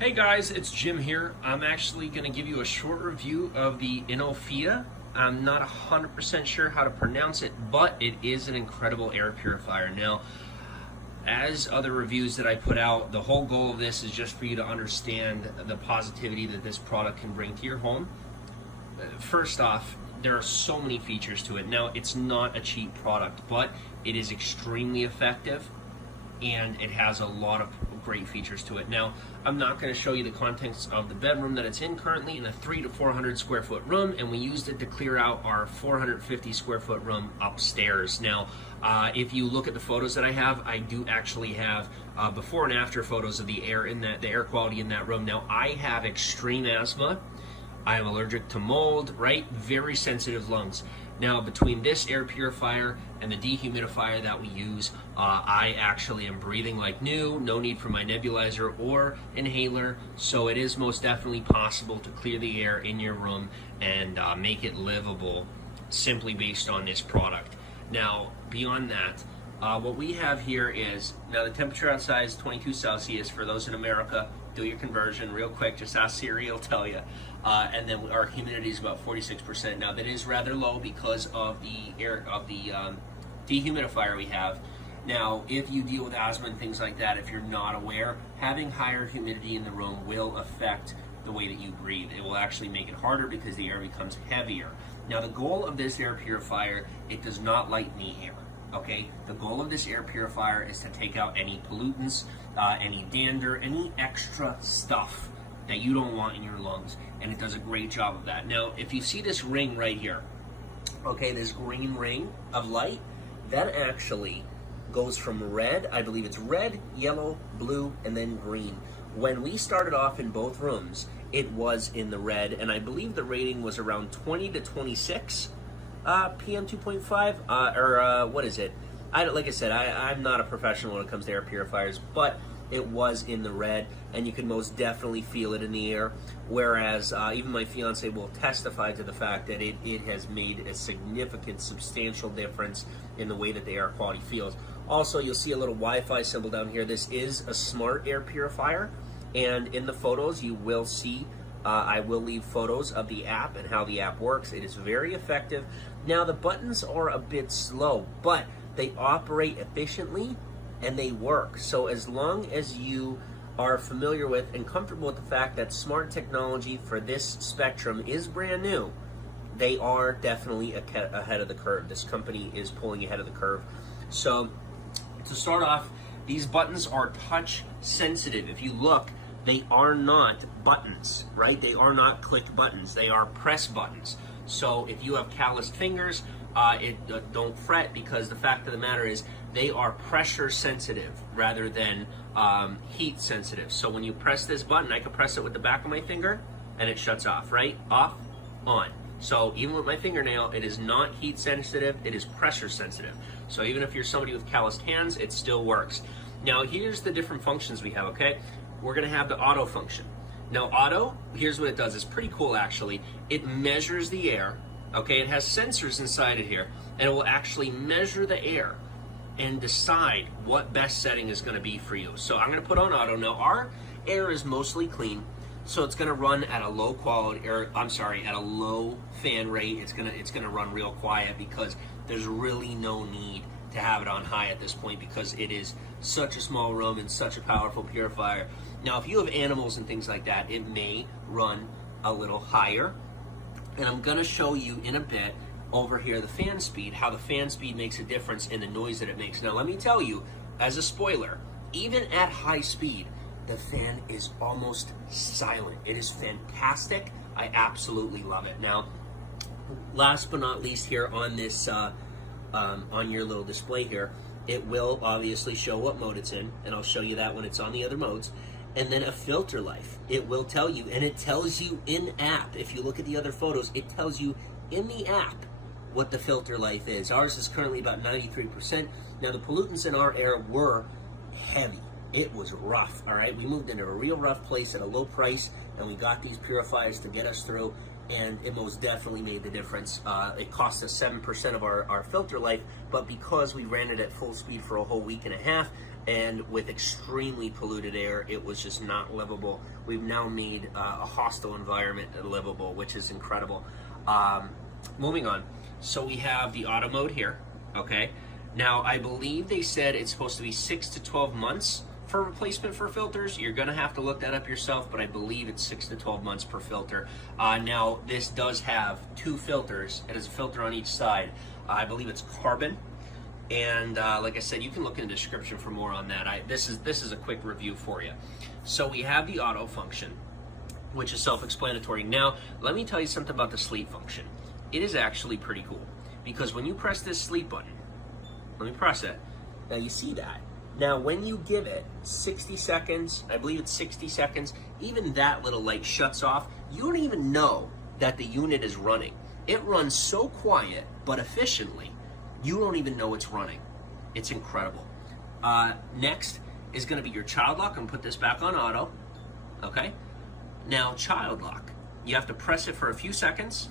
Hey guys, it's Jim here. I'm actually going to give you a short review of the Inofia. I'm not 100% sure how to pronounce it, but it is an incredible air purifier. Now, as other reviews that I put out, the whole goal of this is just for you to understand the positivity that this product can bring to your home. First off, there are so many features to it. Now, it's not a cheap product, but it is extremely effective and it has a lot of great features to it. Now, I'm not going to show you the contents of the bedroom that it's in currently, in a 300 to 400 square foot room, and we used it to clear out our 450 square foot room upstairs. Now, if you look at the photos that I have, I do actually have before and after photos of the air quality in that room. Now, I have extreme asthma. I am allergic to mold, right? Very sensitive lungs. Now, between this air purifier and the dehumidifier that we use, I actually am breathing like new, no need for my nebulizer or inhaler, so it is most definitely possible to clear the air in your room and make it livable simply based on this product. Now, beyond that, what we have here is, now the temperature outside is 22 Celsius. For those in America, do your conversion real quick, just ask Siri, it'll tell you. And then our humidity is about 46%. Now that is rather low because of the dehumidifier we have. Now, if you deal with asthma and things like that, if you're not aware, having higher humidity in the room will affect the way that you breathe. It will actually make it harder because the air becomes heavier. Now, the goal of this air purifier, it does not lighten the air. Okay, the goal of this air purifier is to take out any pollutants, any dander, any extra stuff that you don't want in your lungs, and it does a great job of that. Now, if you see this ring right here, okay, this green ring of light, that actually goes from red, I believe it's red, yellow, blue, and then green. When we started off in both rooms, it was in the red, and I believe the rating was around 20 to 26 PM2.5, or what is it? Like I said, I'm not a professional when it comes to air purifiers, but it was in the red, and you can most definitely feel it in the air, whereas even my fiance will testify to the fact that it has made a significant, substantial difference in the way that the air quality feels. Also, you'll see a little Wi-Fi symbol down here. This is a smart air purifier, and in the photos you will see I will leave photos of the app and how the app works. It is very effective. Now, the buttons are a bit slow, but they operate efficiently and they work. So as long as you are familiar with and comfortable with the fact that smart technology for this spectrum is brand new, they are definitely ahead of the curve. This company is pulling ahead of the curve. So to start off, these buttons are touch sensitive. If you look, they are not buttons, right? They are not click buttons. They are press buttons. So if you have calloused fingers, don't fret, because the fact of the matter is they are pressure sensitive rather than heat sensitive. So when you press this button, I can press it with the back of my finger and it shuts off, right? Off, on. So even with my fingernail, it is not heat sensitive, it is pressure sensitive. So even if you're somebody with calloused hands, it still works. Now here's the different functions we have, okay? We're gonna have the auto function. Now auto, here's what it does. It's pretty cool actually. It measures the air, okay? It has sensors inside it here, and it will actually measure the air and decide what best setting is gonna be for you. So I'm gonna put on auto. Now our air is mostly clean, so it's gonna run at a low quality, or I'm sorry, at a low fan rate. It's gonna run real quiet because there's really no need to have it on high at this point because it is such a small room and such a powerful purifier. Now, if you have animals and things like that, it may run a little higher. And I'm gonna show you in a bit over here the fan speed, how the fan speed makes a difference in the noise that it makes. Now, let me tell you, as a spoiler, even at high speed, the fan is almost silent. It is fantastic. I absolutely love it. Now, last but not least here on this, on your little display here, it will obviously show what mode it's in, and I'll show you that when it's on the other modes. And then a filter life, it will tell you, and it tells you in app. If you look at the other photos, it tells you in the app what the filter life is. Ours is currently about 93%. Now the pollutants in our air were heavy. It was rough, all right? We moved into a real rough place at a low price, and we got these purifiers to get us through, and it most definitely made the difference. It cost us 7% of our filter life, but because we ran it at full speed for a whole week and a half, and with extremely polluted air, it was just not livable. We've now made a hostile environment livable, which is incredible. Moving on, so we have the auto mode here, okay? Now, I believe they said it's supposed to be 6 to 12 months for replacement for filters. You're gonna have to look that up yourself, but I believe it's 6 to 12 months per filter. Now, this does have 2 filters. It has a filter on each side. I believe it's carbon. And like I said, you can look in the description for more on that. This is a quick review for you. So we have the auto function, which is self-explanatory. Now, let me tell you something about the sleep function. It is actually pretty cool, because when you press this sleep button, let me press it. Now you see that. Now when you give it 60 seconds, I believe it's 60 seconds, even that little light shuts off. You don't even know that the unit is running. It runs so quiet but efficiently, you don't even know it's running. It's incredible. Next is gonna be your child lock. I'm gonna put this back on auto, okay? Now child lock, you have to press it for a few seconds.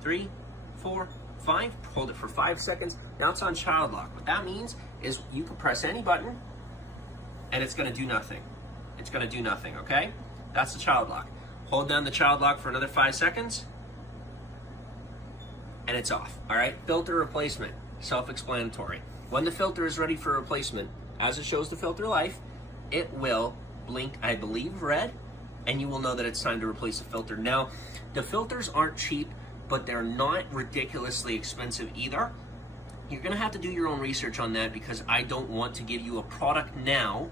3, 4, 5, hold it for 5 seconds. Now it's on child lock. What that means is you can press any button and it's gonna do nothing. It's gonna do nothing, okay? That's the child lock. Hold down the child lock for another 5 seconds and it's off, all right? Filter replacement, self-explanatory. When the filter is ready for replacement, as it shows the filter life, it will blink, I believe, red, and you will know that it's time to replace the filter. Now, the filters aren't cheap, but they're not ridiculously expensive either. You're gonna have to do your own research on that, because I don't want to give you a product now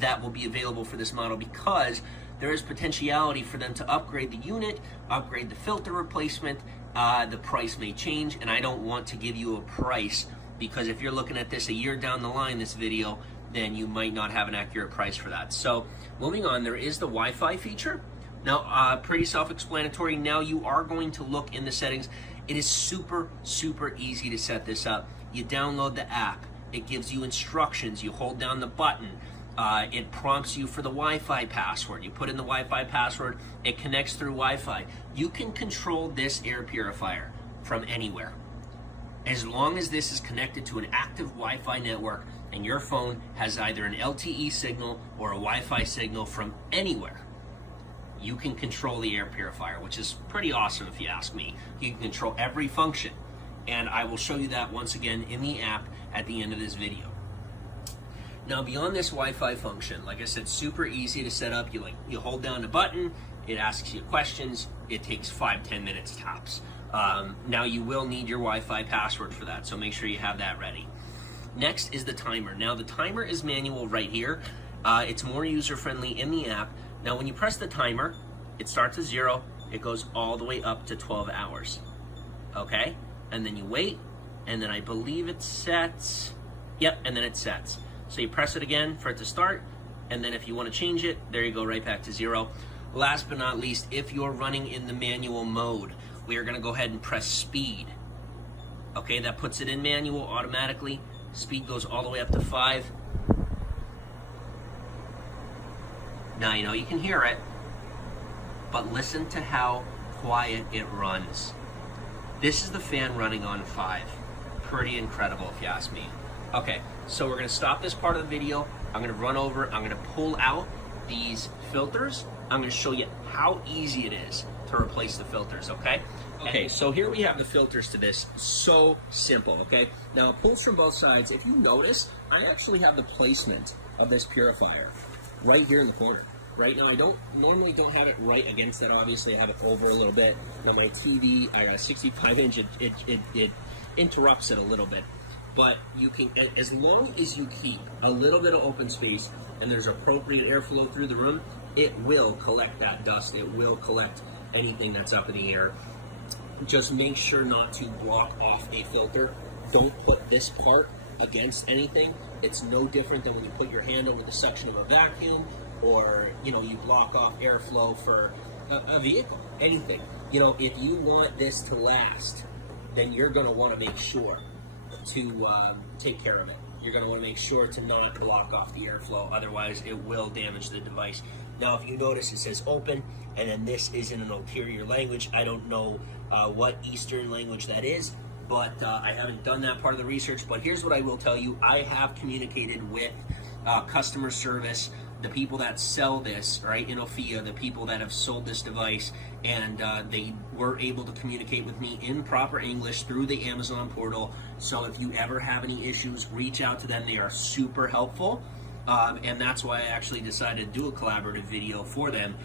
that will be available for this model, because there is potentiality for them to upgrade the unit, upgrade the filter replacement. The price may change, and I don't want to give you a price, because if you're looking at this a year down the line, this video, then you might not have an accurate price for that. So moving on, there is the Wi-Fi feature. Now, pretty self-explanatory. Now you are going to look in the settings. It is super, super easy to set this up. You download the app. It gives you instructions. You hold down the button. It prompts you for the Wi-Fi password. You put in the Wi-Fi password. It connects through Wi-Fi. You can control this air purifier from anywhere, as long as this is connected to an active Wi-Fi network and your phone has either an LTE signal or a Wi-Fi signal from anywhere. You can control the air purifier, which is pretty awesome if you ask me. You can control every function, and I will show you that once again in the app at the end of this video. Now, beyond this Wi-Fi function, like I said, super easy to set up. You hold down the button, it asks you questions. It takes 5-10 minutes tops. Now you will need your Wi-Fi password for that, so make sure you have that ready. Next is the timer. Now the timer is manual right here. It's more user-friendly in the app. Now when you press the timer, it starts at 0, it goes all the way up to 12 hours, okay? And then you wait, and then I believe it sets, yep, and then it sets. So you press it again for it to start, and then if you want to change it, there you go, right back to 0. Last but not least, if you're running in the manual mode, we are gonna go ahead and press speed. Okay, that puts it in manual automatically. Speed goes all the way up to 5. Now, you know you can hear it, but listen to how quiet it runs. This is the fan running on 5. Pretty incredible if you ask me. Okay, so we're gonna stop this part of the video. I'm gonna run over, I'm gonna pull out these filters. I'm gonna show you how easy it is to replace the filters, okay? Okay, so here we have the filters to this. So simple, okay? Now, it pulls from both sides. If you notice, I actually have the placement of this purifier right here in the corner. Right now, I normally don't have it right against that. Obviously, I have it over a little bit. Now, my TV, I got a 65-inch, it interrupts it a little bit. But you can, as long as you keep a little bit of open space and there's appropriate airflow through the room, it will collect that dust. It will collect anything that's up in the air. Just make sure not to block off a filter. Don't put this part against anything. It's no different than when you put your hand over the suction of a vacuum, or you block off airflow for a vehicle, anything. If you want this to last, then you're going to want to make sure to take care of it. You're going to want to make sure to not block off the airflow, otherwise it will damage the device. Now, if you notice, it says open, and then this is in an ulterior language. I don't know what Eastern language that is, but I haven't done that part of the research. But here's what I will tell you. I have communicated with customer service, the people that sell this, right, Inofia, the people that have sold this device, and they were able to communicate with me in proper English through the Amazon portal. So if you ever have any issues, reach out to them. They are super helpful. And that's why I actually decided to do a collaborative video for them,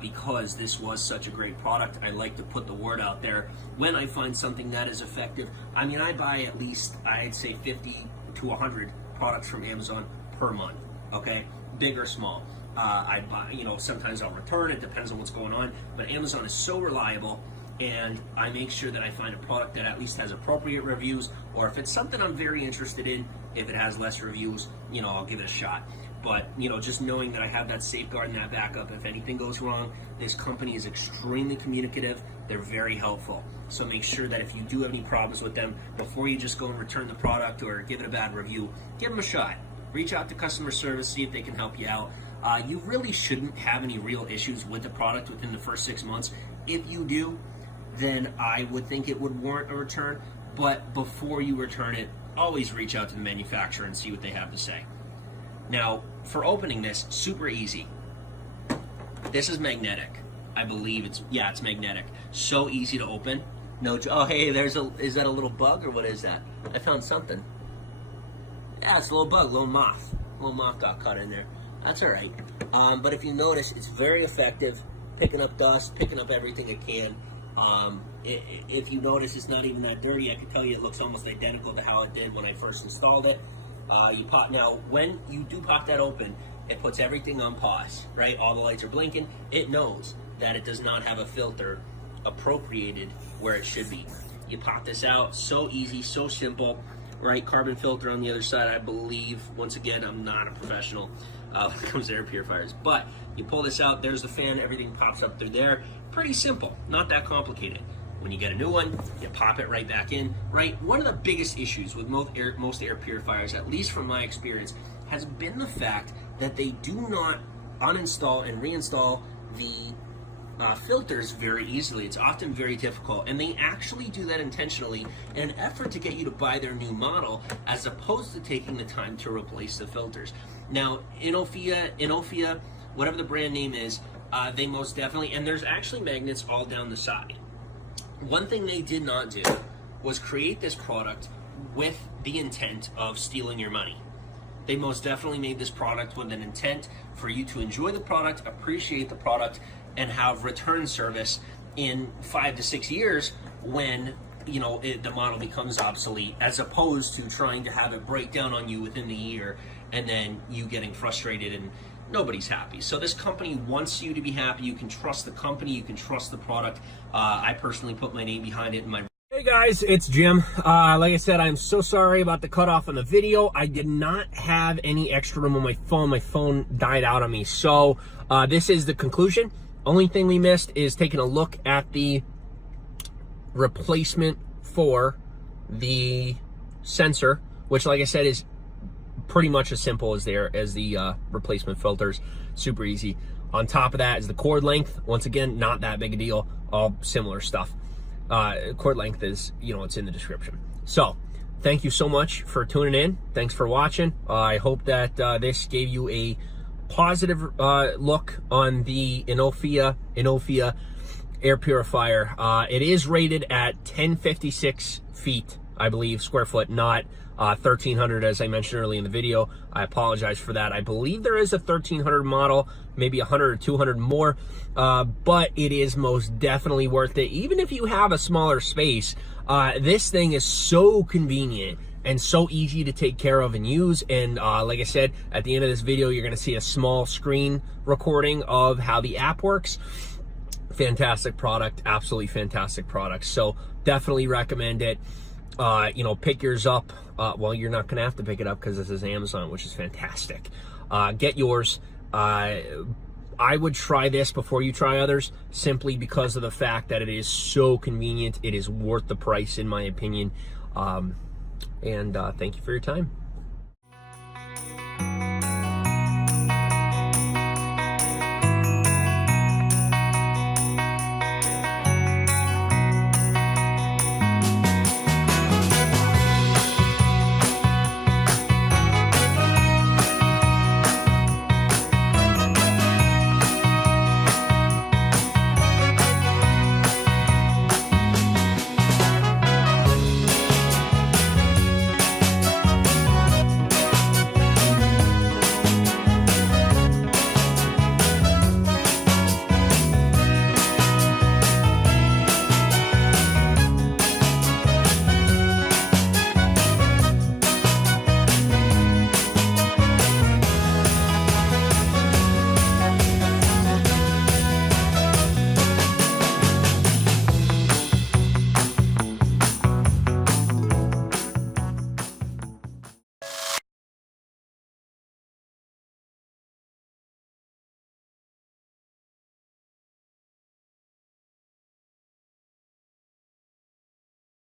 because this was such a great product. I like to put the word out there when I find something that is effective. I mean, I buy at least, I'd say 50 to 100 products from Amazon per month, okay? Big or small. I buy, you know, sometimes I'll return, it depends on what's going on, but Amazon is so reliable, and I make sure that I find a product that at least has appropriate reviews, or if it's something I'm very interested in, if it has less reviews, you know, I'll give it a shot. But, you know, just knowing that I have that safeguard and that backup, if anything goes wrong, this company is extremely communicative. They're very helpful. So make sure that if you do have any problems with them, before you just go and return the product or give it a bad review, give them a shot. Reach out to customer service, see if they can help you out. You really shouldn't have any real issues with the product within the first 6 months. If you do, then I would think it would warrant a return. But before you return it, always reach out to the manufacturer and see what they have to say. Now, for opening this, super easy. This is magnetic. I believe it's magnetic. So easy to open. No, oh hey, is that a little bug or what is that? I found something. Yeah, it's a little bug, a little moth. A little moth got caught in there. That's all right. But if you notice, it's very effective, picking up dust, picking up everything it can. If you notice, it's not even that dirty. I can tell you it looks almost identical to how it did when I first installed it. Now, when you do pop that open, it puts everything on pause, right? All the lights are blinking. It knows that it does not have a filter appropriated where it should be. You pop this out, so easy, so simple, right? Carbon filter on the other side, I believe. Once again, I'm not a professional when it comes to air purifiers, but you pull this out, there's the fan, everything pops up through there. Pretty simple, not that complicated. When you get a new one, you pop it right back in, right? One of the biggest issues with most air purifiers, at least from my experience, has been the fact that they do not uninstall and reinstall the filters very easily. It's often very difficult, and they actually do that intentionally in an effort to get you to buy their new model, as opposed to taking the time to replace the filters. Now, Inofia, whatever the brand name is, they most definitely, and there's actually magnets all down the side. One thing they did not do was create this product with the intent of stealing your money. They most definitely made this product with an intent for you to enjoy the product, appreciate the product, and have return service in 5 to 6 years when, you know, the model becomes obsolete, as opposed to trying to have it break down on you within the year and then you getting frustrated and nobody's happy. So this company wants you to be happy. You can trust the company, you can trust the product. I personally put my name behind it in my... Hey guys, it's Jim. Like I said, I'm so sorry about the cutoff on the video. I did not have any extra room on my phone. My phone died out on me. So this is the conclusion. Only thing we missed is taking a look at the replacement for the sensor, which, like I said, is pretty much as simple as the replacement filters. Super easy. On top of that is the cord length. Once again, not that big a deal. All similar stuff. Cord length is, you know, it's in the description. So thank you so much for tuning in. Thanks for watching. I hope that this gave you a positive look on the Inofia air purifier. It is rated at 1056 feet, I believe, square foot, not 1300 as I mentioned earlier in the video. I apologize for that. I believe there is a 1300 model, maybe 100 or 200 more, but it is most definitely worth it. Even if you have a smaller space, this thing is so convenient and so easy to take care of and use. And like I said, at the end of this video, you're gonna see a small screen recording of how the app works. Fantastic product, absolutely fantastic product. So definitely recommend it. You know, pick yours up. Well, you're not gonna have to pick it up because this is Amazon, which is fantastic. Get yours. I would try this before you try others, simply because of the fact that it is so convenient. It is worth the price, in my opinion. And thank you for your time.